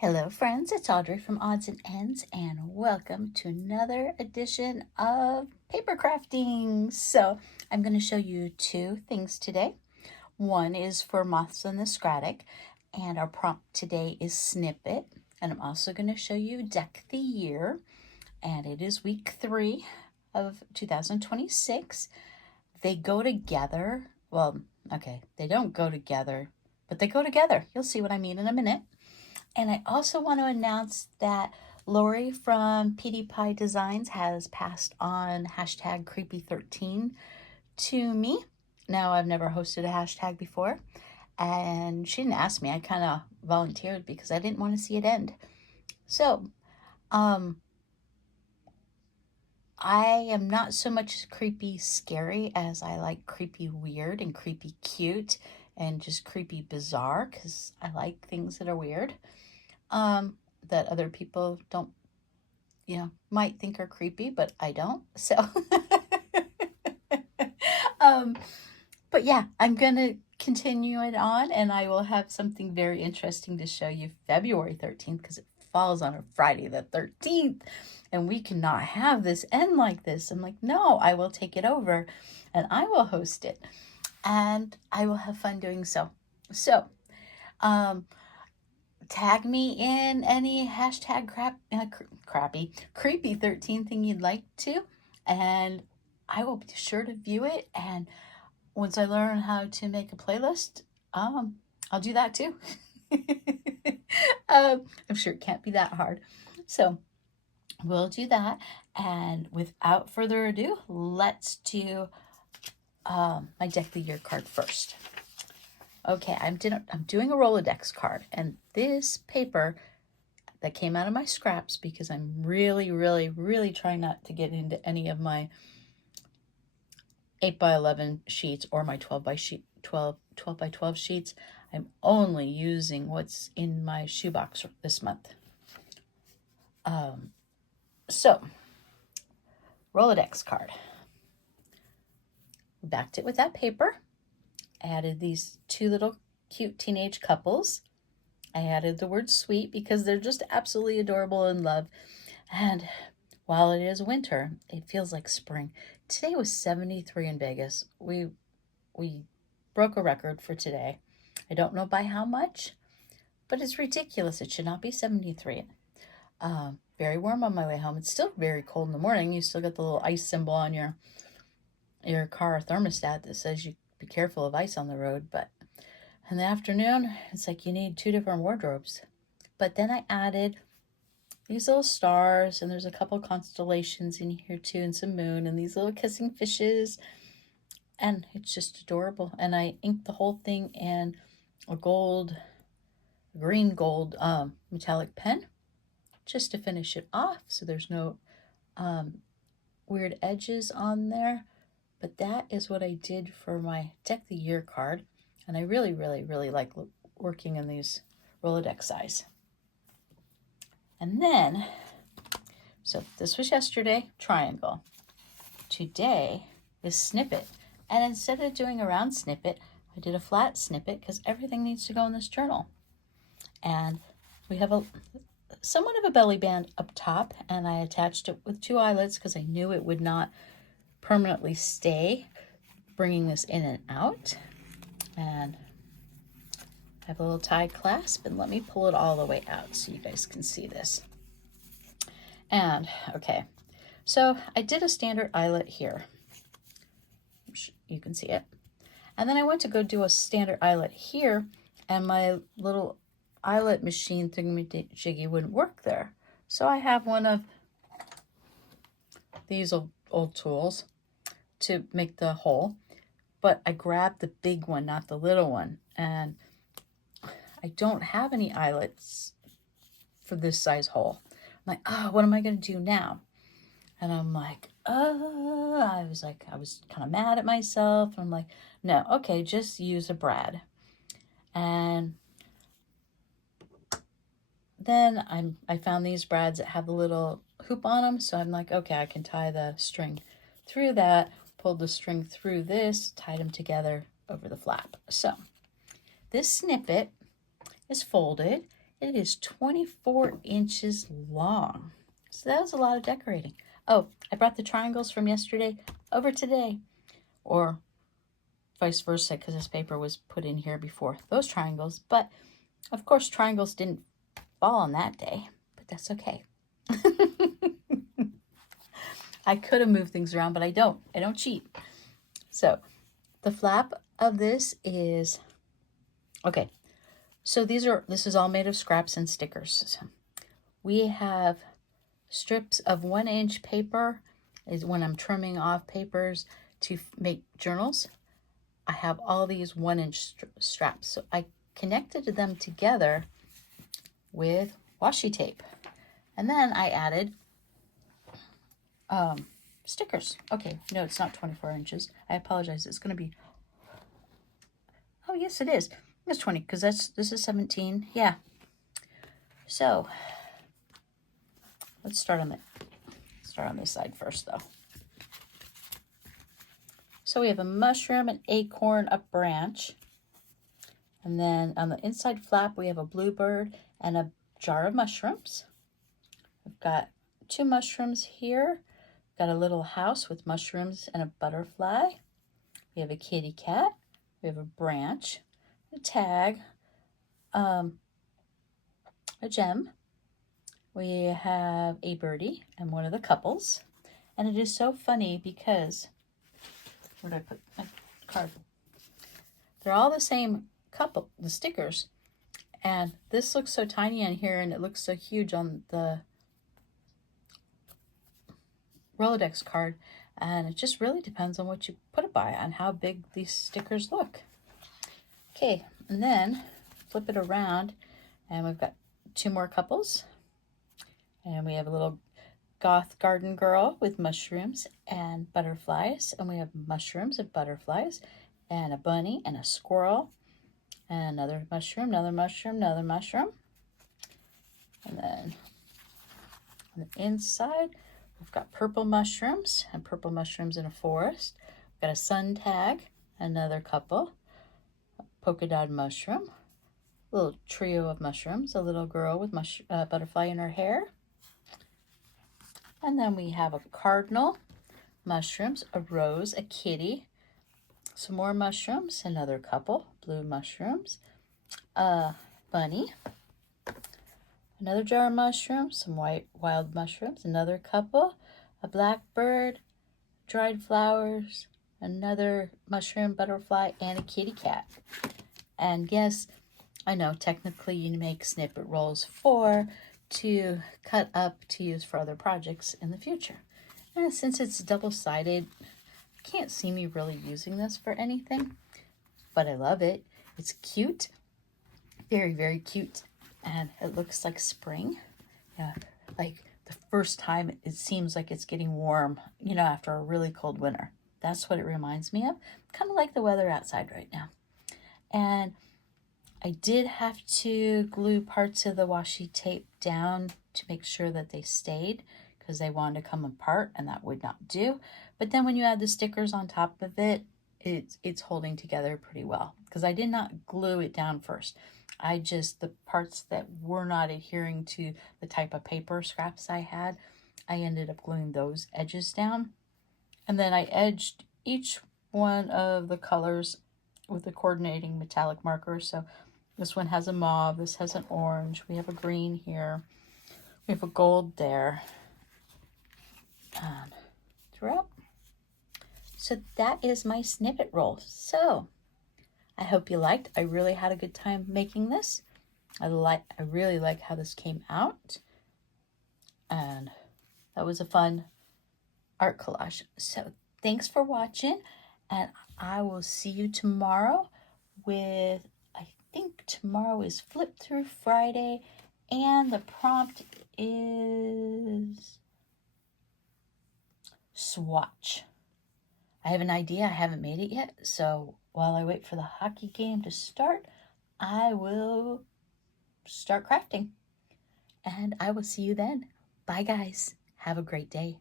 Hello friends, it's Audrey from Odds and Ends and welcome to another edition of paper crafting. So I'm going to show you two things today. One is for Moths on the Scraddock and our prompt today is Snippet. And I'm also going to show you Deck the Year and it is week 3 of 2026. They go together. Well, okay, they don't go together, but they go together. You'll see what I mean in a minute. And I also want to announce that Lori from PD Pie Designs has passed on hashtag creepy13 to me. Now, I've never hosted a hashtag before, and she didn't ask me. I kind of volunteered because I didn't want to see it end. So, I am not so much creepy scary as I like creepy weird and creepy cute and just creepy bizarre because I like things that are weird. That other people don't, might think are creepy, but I don't. So, but yeah, I'm going to continue it on and I will have something very interesting to show you February 13th because it falls on a Friday the 13th and we cannot have this end like this. I'm like, no, I will take it over and I will host it and I will have fun doing so. So, tag me in any hashtag crappy creepy 13 thing you'd like to, and I will be sure to view it. And once I learn how to make a playlist, I'll do that too. I'm sure it can't be that hard. So we'll do that. And without further ado, let's do my Deck of the Year card first. Okay, I'm doing a Rolodex card, and this paper that came out of my scraps because I'm really trying not to get into any of my 8 by 11 sheets or my 12 by 12 sheets. I'm only using what's in my shoebox this month. So, Rolodex card. Backed it with that paper. Added these two little cute teenage couples. I added the word sweet because they're just absolutely adorable and love. And while it is winter, it feels like spring. Today was 73 in Vegas. We broke a record for today. I don't know by how much, but it's ridiculous. It should not be 73. Very warm on my way home. It's still very cold in the morning. You still got the little ice symbol on your car thermostat that says you be careful of ice on the road, but in the afternoon, it's like you need 2 different wardrobes. But then I added these little stars, and there's a couple constellations in here too, and some moon, and these little kissing fishes, and it's just adorable. And I inked the whole thing in a green gold metallic pen, just to finish it off, so there's no weird edges on there. But that is what I did for my Deck the Year card. And I really like working in these Rolodex size. And then, so this was yesterday, triangle. Today is snippet. And instead of doing a round snippet, I did a flat snippet because everything needs to go in this journal. And we have somewhat of a belly band up top, and I attached it with 2 eyelets because I knew it would not permanently stay, bringing this in and out. And I have a little tie clasp, and let me pull it all the way out so you guys can see this. And okay, so I did a standard eyelet here. You can see it. And then I went to go do a standard eyelet here, and my little eyelet machine thingamajiggy wouldn't work there. So I have one of these old tools to make the hole, but I grabbed the big one, not the little one, and I don't have any eyelets for this size hole. I'm like, oh, what am I going to do now? And I'm like, I was kind of mad at myself. I'm like, no, okay, just use a brad. And then I found these brads that have a little hoop on them, so I'm like, okay, I can tie the string through that, pulled the string through this, tied them together over the flap. So this snippet is folded It is 24 inches long. So that was a lot of decorating. Oh, I brought the triangles from yesterday over today, or vice versa, because this paper was put in here before those triangles. But of course, triangles didn't fall on that day, but that's okay. I could have moved things around, but I don't. I don't cheat. So the flap of this is, okay, so this is all made of scraps and stickers. So we have strips of 1-inch paper is when I'm trimming off papers to make journals. I have all these 1-inch straps. So I connected them together with washi tape. And then I added stickers. Okay, no, it's not 24 inches. I apologize. It's going to be, oh, yes, it is. It's 20 because this is 17. Yeah. So let's start on this side first, though. So we have a mushroom, an acorn, a branch. And then on the inside flap, we have a bluebird and a jar of mushrooms. We've got 2 mushrooms here. Got a little house with mushrooms and a butterfly. We have a kitty cat. We have a branch, a tag, a gem. We have a birdie and one of the couples. And it is so funny because, where did I put my card? They're all the same couple, the stickers. And this looks so tiny on here and it looks so huge on the Rolodex card. And it just really depends on what you put it by, on how big these stickers look. Okay, and then flip it around and we've got 2 more couples. And we have a little goth garden girl with mushrooms and butterflies. And we have mushrooms and butterflies and a bunny and a squirrel and another mushroom, another mushroom, another mushroom. And then on the inside, we've got purple mushrooms and purple mushrooms in a forest. We've got a sun tag, another couple, a polka dot mushroom, a little trio of mushrooms, a little girl with butterfly in her hair. And then we have a cardinal, mushrooms, a rose, a kitty, some more mushrooms, another couple, blue mushrooms, a bunny, another jar of mushrooms, some white wild mushrooms, another couple, a blackbird, dried flowers, another mushroom, butterfly, and a kitty cat. And yes, I know technically you make snippet rolls to cut up to use for other projects in the future. And since it's double-sided, you can't see me really using this for anything, but I love it. It's cute, very, very cute, and it looks like spring. Yeah, like the first time it seems like it's getting warm, after a really cold winter. That's what it reminds me of. Kind of like the weather outside right now. And I did have to glue parts of the washi tape down to make sure that they stayed because they wanted to come apart and that would not do. But then when you add the stickers on top of it, it's holding together pretty well because I did not glue it down first. The parts that were not adhering to the type of paper scraps I had, I ended up gluing those edges down. And then I edged each one of the colors with the coordinating metallic markers. So this one has a mauve, this has an orange, we have a green here, we have a gold there, and throughout. So that is my snippet roll. So I hope you liked. I really had a good time making this. I really like how this came out. And that was a fun art collage. So thanks for watching, and I will see you tomorrow with, I think tomorrow is Flip Through Friday, and the prompt is swatch. I have an idea. I haven't made it yet. So while I wait for the hockey game to start, I will start crafting. And I will see you then. Bye, guys. Have a great day.